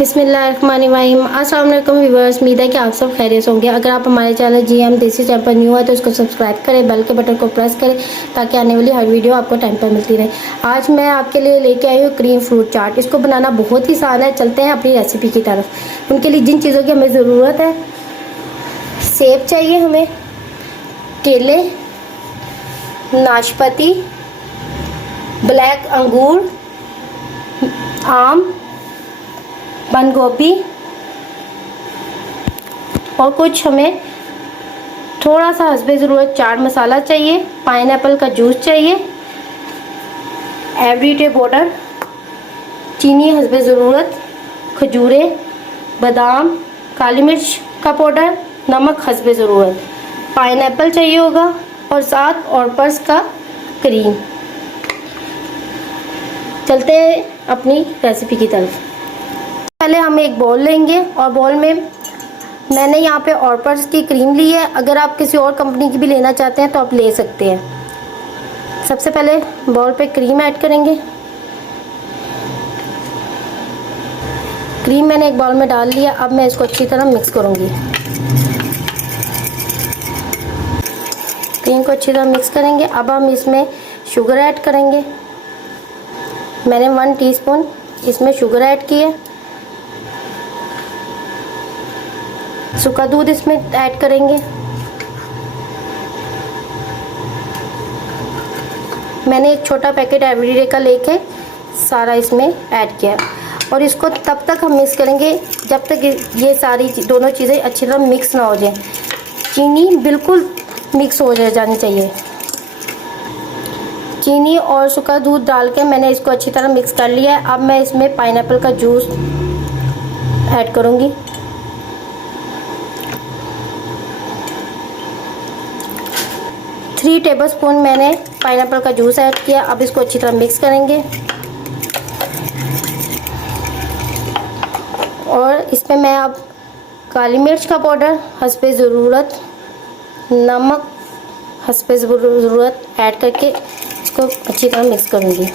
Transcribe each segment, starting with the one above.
बिस्मिल्लाहिर्रहमानिर्रहीम। अस्सलाम वालेकुम व्यूअर्स, उम्मीद है कि आप सब खैरियत होंगे। अगर आप हमारे चैनल GM देसी चैनल पर न्यू है तो इसको सब्सक्राइब करें, बेल के बटन को प्रेस करें ताकि आने वाली हर वीडियो आपको टाइम पर मिलती रहे। आज मैं आपके लिए लेके आई हूँ क्रीम फ्रूट चाट। इसको बनाना बहुत ही आसान है। चलते हैं अपनी रेसिपी की तरफ। उनके लिए जिन चीज़ों की हमें ज़रूरत है, सेब चाहिए हमें, केले, नाशपाती, ब्लैक अंगूर, आम, बंद गोभी और कुछ हमें थोड़ा सा हस्बे ज़रूरत चाट मसाला चाहिए, पाइनएप्पल का जूस चाहिए, एवरीडे पाउडर, चीनी हस्बे ज़रूरत, खजूरें, बादाम, काली मिर्च का पाउडर, नमक हस्बे ज़रूरत, पाइनएप्पल चाहिए होगा और साथ ऑरपर्स का क्रीम। चलते हैं अपनी रेसिपी की तरफ। पहले हम एक बाउल लेंगे और बाउल में मैंने यहाँ पे ऑरपर्स की क्रीम ली है। अगर आप किसी और कंपनी की भी लेना चाहते हैं तो आप ले सकते हैं। सबसे पहले बाउल पे क्रीम ऐड करेंगे। क्रीम मैंने एक बाउल में डाल लिया। अब मैं इसको अच्छी तरह मिक्स करूँगी। क्रीम को अच्छी तरह मिक्स करेंगे। अब हम इसमें शुगर ऐड करेंगे। मैंने 1 टीस्पून इसमें शुगर ऐड की है। सूखा दूध इसमें ऐड करेंगे। मैंने एक छोटा पैकेट एवरीडे का लेके सारा इसमें ऐड किया और इसको तब तक हम मिक्स करेंगे जब तक ये सारी दोनों चीज़ें अच्छी तरह मिक्स ना हो जाए। चीनी बिल्कुल मिक्स हो जानी चाहिए। चीनी और सूखा दूध डाल के मैंने इसको अच्छी तरह मिक्स कर लिया है। अब मैं इसमें पाइनएप्पल का जूस ऐड करूँगी। थ्री टेबलस्पून मैंने पाइनएप्पल का जूस ऐड किया। अब इसको अच्छी तरह मिक्स करेंगे और इसमें मैं अब काली मिर्च का पाउडर हस्बे ज़रूरत, नमक हस्बे ज़रूरत ऐड करके इसको अच्छी तरह मिक्स करूँगी।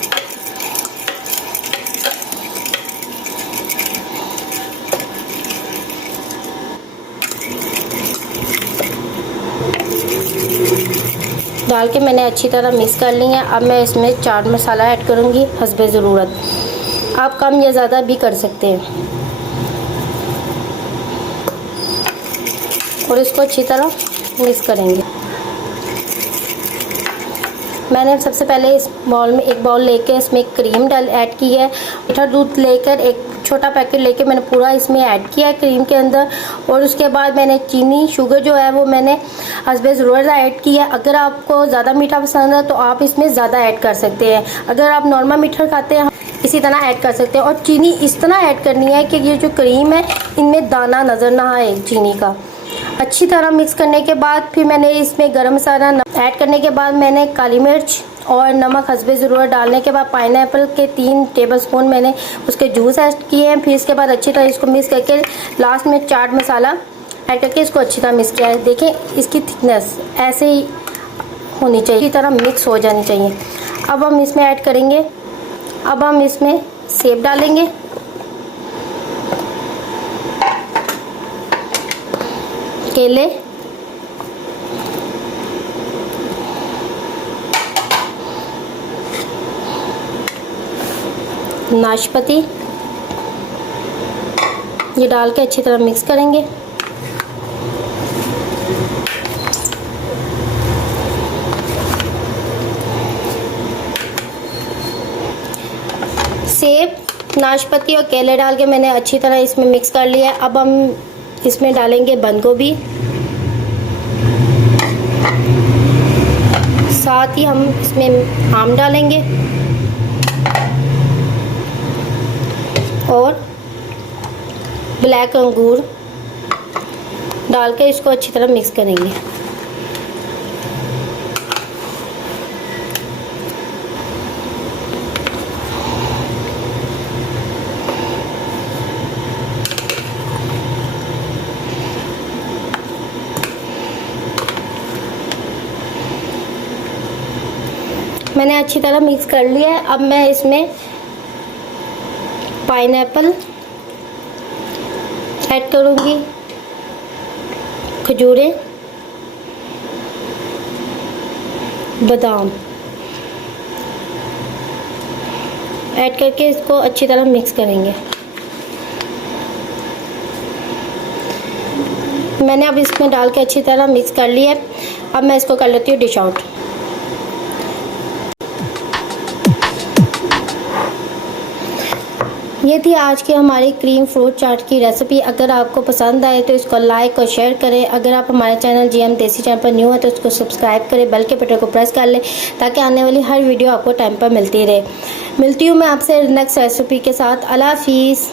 डाल के मैंने अच्छी तरह मिक्स कर ली है। अब मैं इसमें चाट मसाला ऐड करूँगी हस्बे ज़रूरत। आप कम या ज़्यादा भी कर सकते हैं और इसको अच्छी तरह मिक्स करेंगे। मैंने सबसे पहले इस बाउल में एक बाउल लेके इसमें क्रीम ऐड की है। मीठा दूध लेकर एक छोटा पैकेट लेके मैंने पूरा इसमें ऐड किया है क्रीम के अंदर। और उसके बाद मैंने चीनी शुगर जो है वो मैंने हस्बे ज़रूरत ऐड की है। अगर आपको ज़्यादा मीठा पसंद है तो आप इसमें ज़्यादा ऐड कर सकते हैं। अगर आप नॉर्मल मीठा खाते हैं इसी तरह ऐड कर सकते हैं। और चीनी इस तरह ऐड करनी है कि ये जो क्रीम है इनमें दाना नज़र ना आए चीनी का। अच्छी तरह मिक्स करने के बाद फिर मैंने इसमें गरम मसाला ऐड करने के बाद मैंने काली मिर्च और नमक हस्बे ज़रूरत डालने के बाद पाइनएप्पल के 3 टेबलस्पून मैंने उसके जूस ऐड किए हैं। फिर इसके बाद अच्छी तरह इसको मिक्स करके लास्ट में चाट मसाला ऐड करके इसको अच्छी तरह मिक्स किया है। देखें इसकी थिकनेस ऐसे ही होनी चाहिए, इसी तरह मिक्स हो जानी चाहिए। अब हम इसमें ऐड करेंगे, अब हम इसमें सेब डालेंगे, केले, नाशपाती, ये डाल के अच्छी तरह मिक्स करेंगे। सेब, नाशपाती और केले डाल के मैंने अच्छी तरह इसमें मिक्स कर लिया है। अब हम इसमें डालेंगे बंद गोभी, साथ ही हम इसमें आम डालेंगे और ब्लैक अंगूर डाल के इसको अच्छी तरह मिक्स करेंगे। मैंने अच्छी तरह मिक्स कर लिया है। अब मैं इसमें पाइनएप्पल ऐड करूँगी खजूरें, बादाम ऐड करके इसको अच्छी तरह मिक्स करेंगे। मैंने अब इसमें डाल के अच्छी तरह मिक्स कर लिया है। अब मैं इसको कर लेती हूँ डिश आउट। ये थी आज की हमारी क्रीम फ्रूट चाट की रेसिपी। अगर आपको पसंद आए तो इसको लाइक और शेयर करें। अगर आप हमारे चैनल जीएम देसी चैनल पर न्यू है तो उसको सब्सक्राइब करें, बेल के बटन को प्रेस कर लें ताकि आने वाली हर वीडियो आपको टाइम पर मिलती रहे। मिलती हूँ मैं आपसे नेक्स्ट रेसिपी के साथ। अल्लाह हाफिज़।